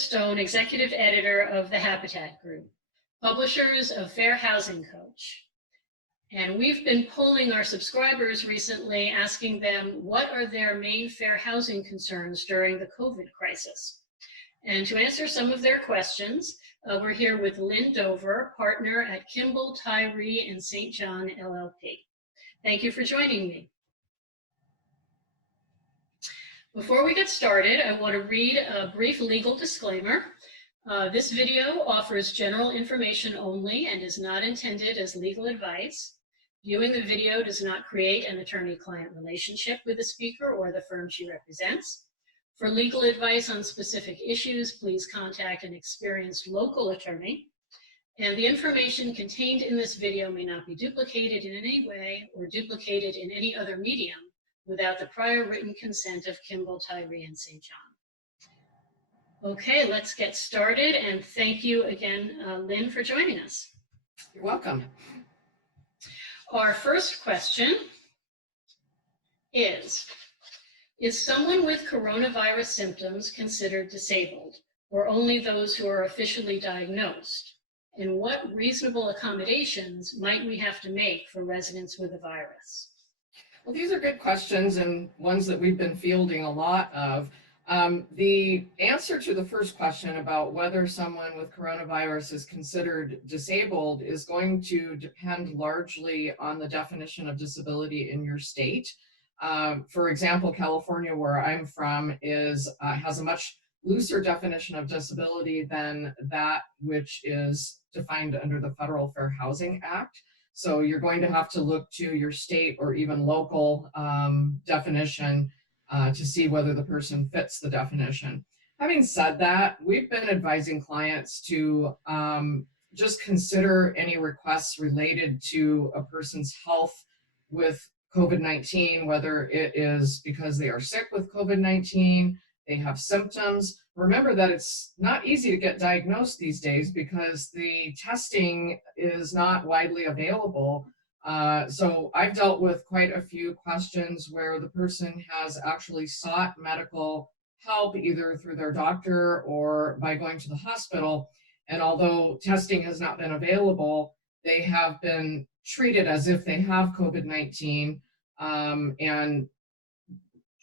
Stone, Executive Editor of the Habitat Group, publishers of Fair Housing Coach. And we've been polling our subscribers recently, asking them what are their main fair housing concerns during the COVID crisis. And to answer some of their questions, we're here with Lynn Dover, partner at Kimball, Tyree and St. John LLP. Thank you for joining me. Before we get started, I want to read a brief legal disclaimer. This video offers general information only and is not intended as legal advice. Viewing the video does not create an attorney-client relationship with the speaker or the firm she represents. For legal advice on specific issues, please contact an experienced local attorney. And the information contained in this video may not be duplicated in any way or duplicated in any other medium without the prior written consent of Kimball, Tyree, and St. John. Okay, let's get started. And thank you again, Lynn, for joining us. You're welcome. Our first question is someone with coronavirus symptoms considered disabled, or only those who are officially diagnosed? And what reasonable accommodations might we have to make for residents with the virus? Well, these are good questions and ones that we've been fielding a lot of. The answer to the first question about whether someone with coronavirus is considered disabled is going to depend largely on the definition of disability in your state. For example, California, where I'm from, has a much looser definition of disability than that which is defined under the Federal Fair Housing Act. So you're going to have to look to your state or even local definition to see whether the person fits the definition. Having said that, we've been advising clients to just consider any requests related to a person's health with COVID-19, whether it is because they are sick with COVID-19, they have symptoms. Remember that it's not easy to get diagnosed these days because the testing is not widely available. So I've dealt with quite a few questions where the person has actually sought medical help either through their doctor or by going to the hospital. And although testing has not been available, they have been treated as if they have COVID-19 and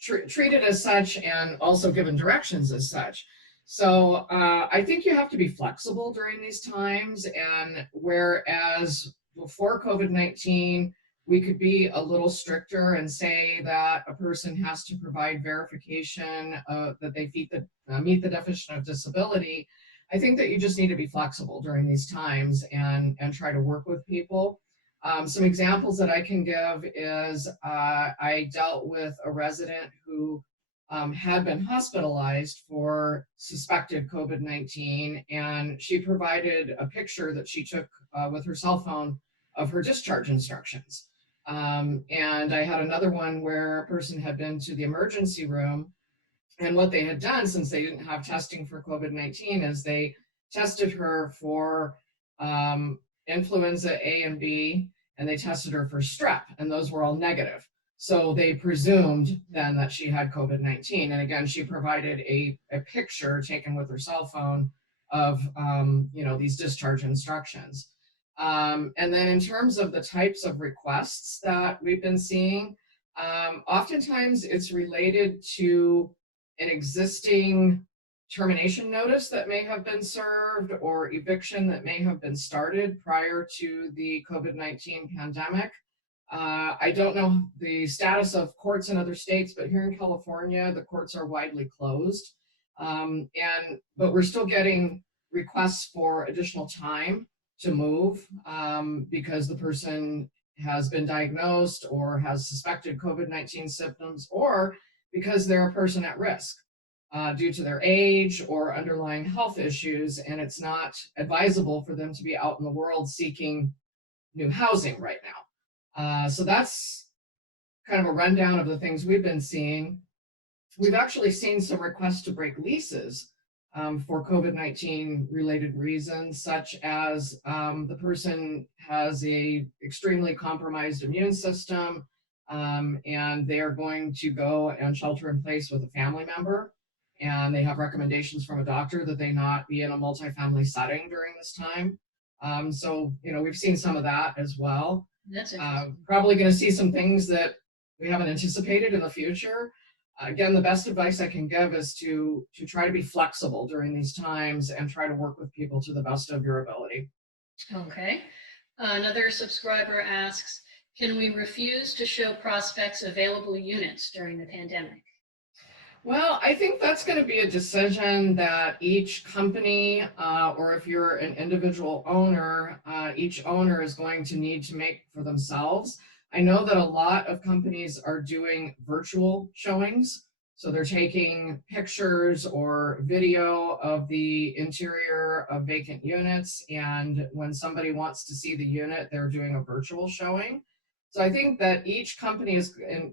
treated as such and also given directions as such. So I think you have to be flexible during these times, and whereas before COVID-19, we could be a little stricter and say that a person has to provide verification that they meet the definition of disability. I think that you just need to be flexible during these times and try to work with people. Some examples that I can give is I dealt with a resident who had been hospitalized for suspected COVID-19, and she provided a picture that she took with her cell phone of her discharge instructions. And I had another one where a person had been to the emergency room, and what they had done, since they didn't have testing for COVID-19, is they tested her for influenza A and B, and they tested her for strep, and those were all negative. So they presumed then that she had COVID-19. And again, she provided a picture taken with her cell phone of these discharge instructions. And then in terms of the types of requests that we've been seeing, oftentimes it's related to an existing termination notice that may have been served or eviction that may have been started prior to the COVID-19 pandemic. I don't know the status of courts in other states, but here in California, the courts are widely closed. But we're still getting requests for additional time to move because the person has been diagnosed or has suspected COVID-19 symptoms, or because they're a person at risk due to their age or underlying health issues, and it's not advisable for them to be out in the world seeking new housing right now. So that's kind of a rundown of the things we've been seeing. We've actually seen some requests to break leases for COVID-19 related reasons, such as the person has a extremely compromised immune system and they are going to go and shelter in place with a family member. and they have recommendations from a doctor that they not be in a multifamily setting during this time. So, we've seen some of that as well. That's interesting. Probably going to see some things that we haven't anticipated in the future. Again, the best advice I can give is to try to be flexible during these times and try to work with people to the best of your ability. Okay. Another subscriber asks, can we refuse to show prospects available units during the pandemic? Well, I think that's going to be a decision that each company, or if you're an individual owner, each owner is going to need to make for themselves. I know that a lot of companies are doing virtual showings. So they're taking pictures or video of the interior of vacant units. And when somebody wants to see the unit, they're doing a virtual showing. So I think that each company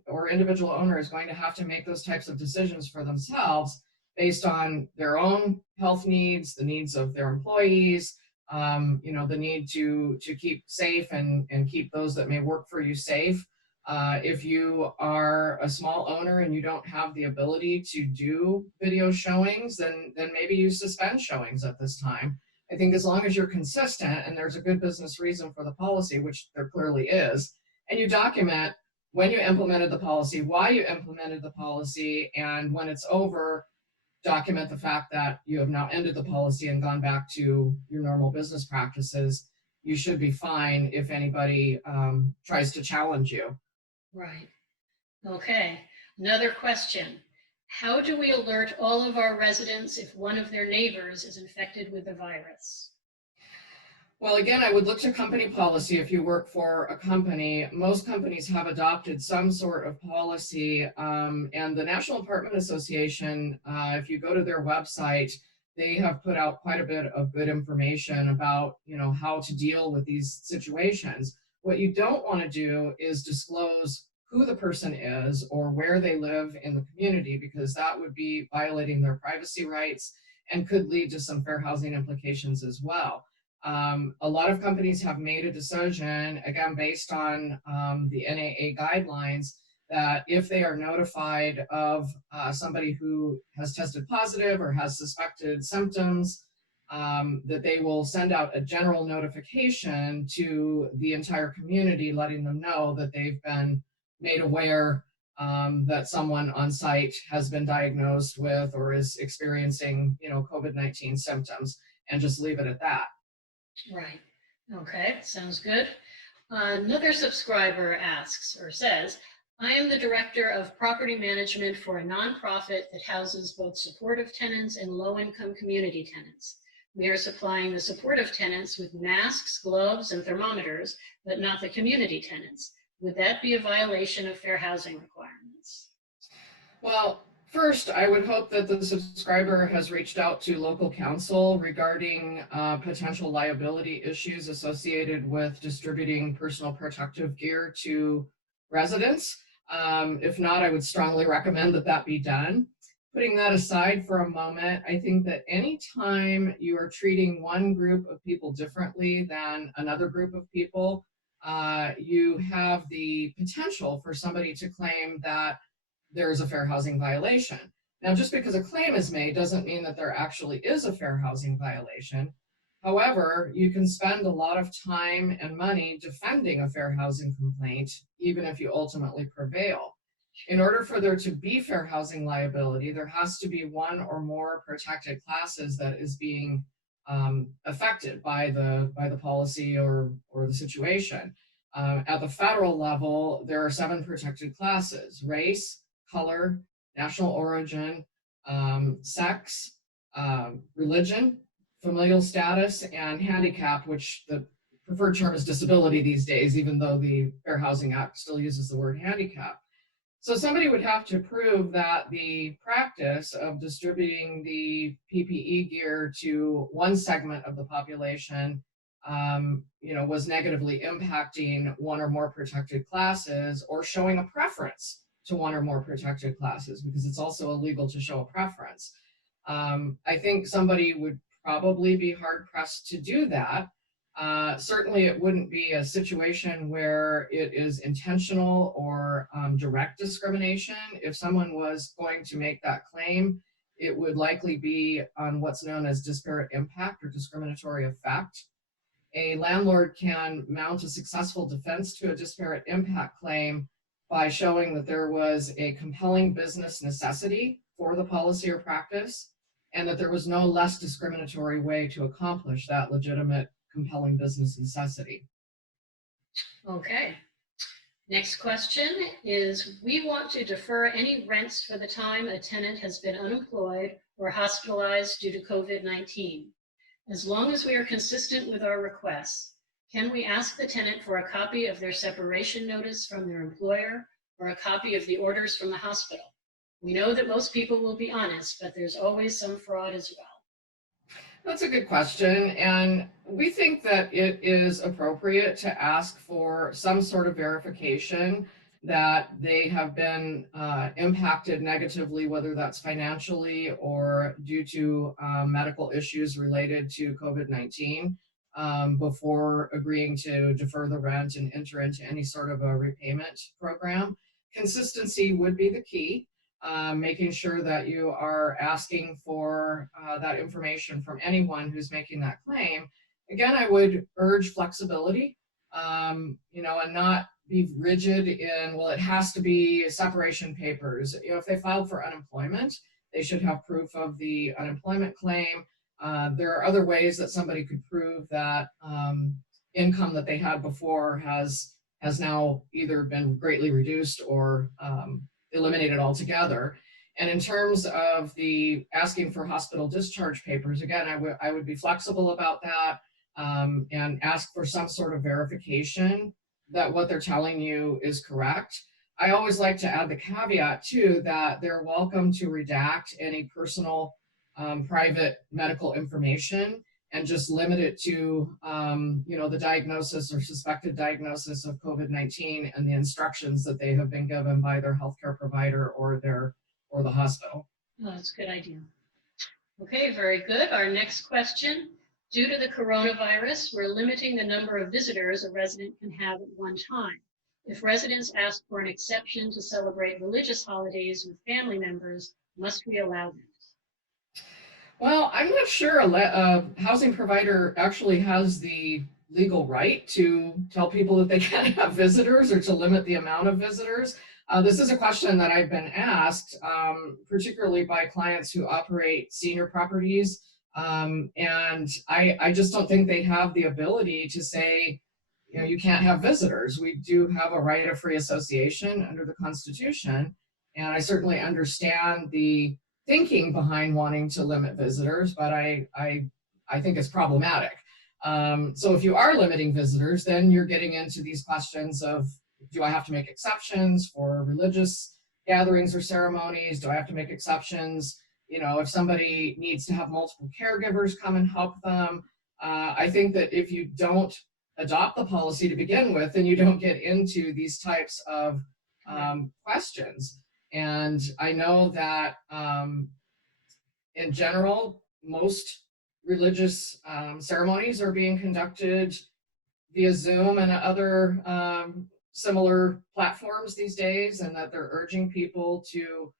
or individual owner is going to have to make those types of decisions for themselves based on their own health needs, the needs of their employees, the need to keep safe and keep those that may work for you safe. If you are a small owner and you don't have the ability to do video showings, then maybe you suspend showings at this time. I think as long as you're consistent and there's a good business reason for the policy, which there clearly is, and you document when you implemented the policy, why you implemented the policy, and when it's over, document the fact that you have now ended the policy and gone back to your normal business practices, you should be fine if anybody tries to challenge you. Right. Okay. Another question. How do we alert all of our residents if one of their neighbors is infected with the virus? Well, again, I would look to company policy if you work for a company. Most companies have adopted some sort of policy, and the National Apartment Association, if you go to their website, they have put out quite a bit of good information about, how to deal with these situations. What you don't want to do is disclose who the person is or where they live in the community, because that would be violating their privacy rights and could lead to some fair housing implications as well. A lot of companies have made a decision, again, based on the NAA guidelines, that if they are notified of somebody who has tested positive or has suspected symptoms, that they will send out a general notification to the entire community, letting them know that they've been made aware that someone on site has been diagnosed with or is experiencing, COVID-19 symptoms, and just leave it at that. Right. Okay, sounds good. Another subscriber asks or says, I am the director of property management for a nonprofit that houses both supportive tenants and low-income community tenants. We are supplying the supportive tenants with masks, gloves, and thermometers, but not the community tenants. Would that be a violation of fair housing requirements? Well, first, I would hope that the subscriber has reached out to local counsel regarding potential liability issues associated with distributing personal protective gear to residents. If not, I would strongly recommend that be done. Putting that aside for a moment, I think that anytime you are treating one group of people differently than another group of people, you have the potential for somebody to claim that there is a fair housing violation. Now, just because a claim is made doesn't mean that there actually is a fair housing violation. However, you can spend a lot of time and money defending a fair housing complaint, even if you ultimately prevail. In order for there to be fair housing liability, there has to be one or more protected classes that is being affected by the policy or the situation. At the federal level, there are 7 protected classes: race, color, national origin, sex, religion, familial status, and handicap, which the preferred term is disability these days, even though the Fair Housing Act still uses the word handicap. So somebody would have to prove that the practice of distributing the PPE gear to one segment of the population was negatively impacting one or more protected classes, or showing a preference to one or more protected classes, because it's also illegal to show a preference. I think somebody would probably be hard pressed to do that. Certainly it wouldn't be a situation where it is intentional or direct discrimination. If someone was going to make that claim it would likely be on what's known as disparate impact or discriminatory effect. A landlord can mount a successful defense to a disparate impact claim by showing that there was a compelling business necessity for the policy or practice, and that there was no less discriminatory way to accomplish that legitimate, compelling business necessity. Okay. Next question is, we want to defer any rents for the time a tenant has been unemployed or hospitalized due to COVID-19. As long as we are consistent with our requests, can we ask the tenant for a copy of their separation notice from their employer or a copy of the orders from the hospital? We know that most people will be honest, but there's always some fraud as well. That's a good question, and we think that it is appropriate to ask for some sort of verification that they have been impacted negatively, whether that's financially or due to medical issues related to COVID-19, before agreeing to defer the rent and enter into any sort of a repayment program. Consistency would be the key. Making sure that you are asking for that information from anyone who's making that claim. Again, I would urge flexibility, and not be rigid in, well, it has to be separation papers. If they filed for unemployment, they should have proof of the unemployment claim. There are other ways that somebody could prove that income that they had before has now either been greatly reduced or eliminated altogether. And in terms of the asking for hospital discharge papers, again, I would be flexible about that, and ask for some sort of verification that what they're telling you is correct. I always like to add the caveat too that they're welcome to redact any personal private medical information and just limit it to the diagnosis or suspected diagnosis of COVID-19 and the instructions that they have been given by their healthcare provider or the hospital. Oh, that's a good idea. Okay, very good. Our next question. Due to the coronavirus, we're limiting the number of visitors a resident can have at one time. If residents ask for an exception to celebrate religious holidays with family members, must we allow them? Well, I'm not sure a housing provider actually has the legal right to tell people that they can't have visitors or to limit the amount of visitors. This is a question that I've been asked, particularly by clients who operate senior properties. And I just don't think they have the ability to say, you can't have visitors. We do have a right of free association under the Constitution. And I certainly understand the thinking behind wanting to limit visitors, but I think it's problematic. So if you are limiting visitors, then you're getting into these questions of, do I have to make exceptions for religious gatherings or ceremonies? Do I have to make exceptions? If somebody needs to have multiple caregivers come and help them. I think that if you don't adopt the policy to begin with, then you don't get into these types of questions. And I know that in general, most religious ceremonies are being conducted via Zoom and other similar platforms these days, and that they're urging people to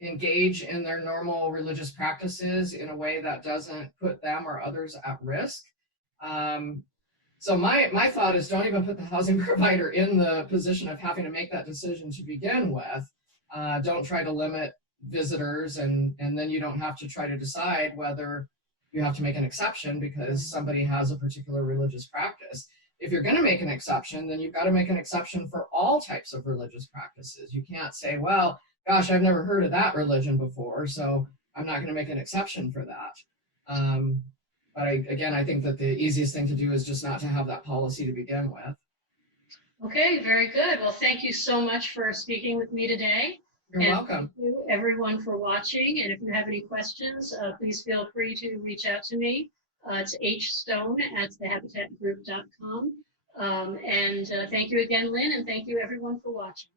engage in their normal religious practices in a way that doesn't put them or others at risk. So my thought is, don't even put the housing provider in the position of having to make that decision to begin with. Don't try to limit visitors, and then you don't have to try to decide whether you have to make an exception because somebody has a particular religious practice. If you're going to make an exception, then you've got to make an exception for all types of religious practices. You can't say, well, gosh, I've never heard of that religion before, so I'm not going to make an exception for that. But I think that the easiest thing to do is just not to have that policy to begin with. Okay, very good. Well, thank you so much for speaking with me today. You're welcome. Thank you everyone for watching. And if you have any questions, please feel free to reach out to me. It's hstone@thehabitatgroup.com. And thank you again, Lynn, and thank you everyone for watching.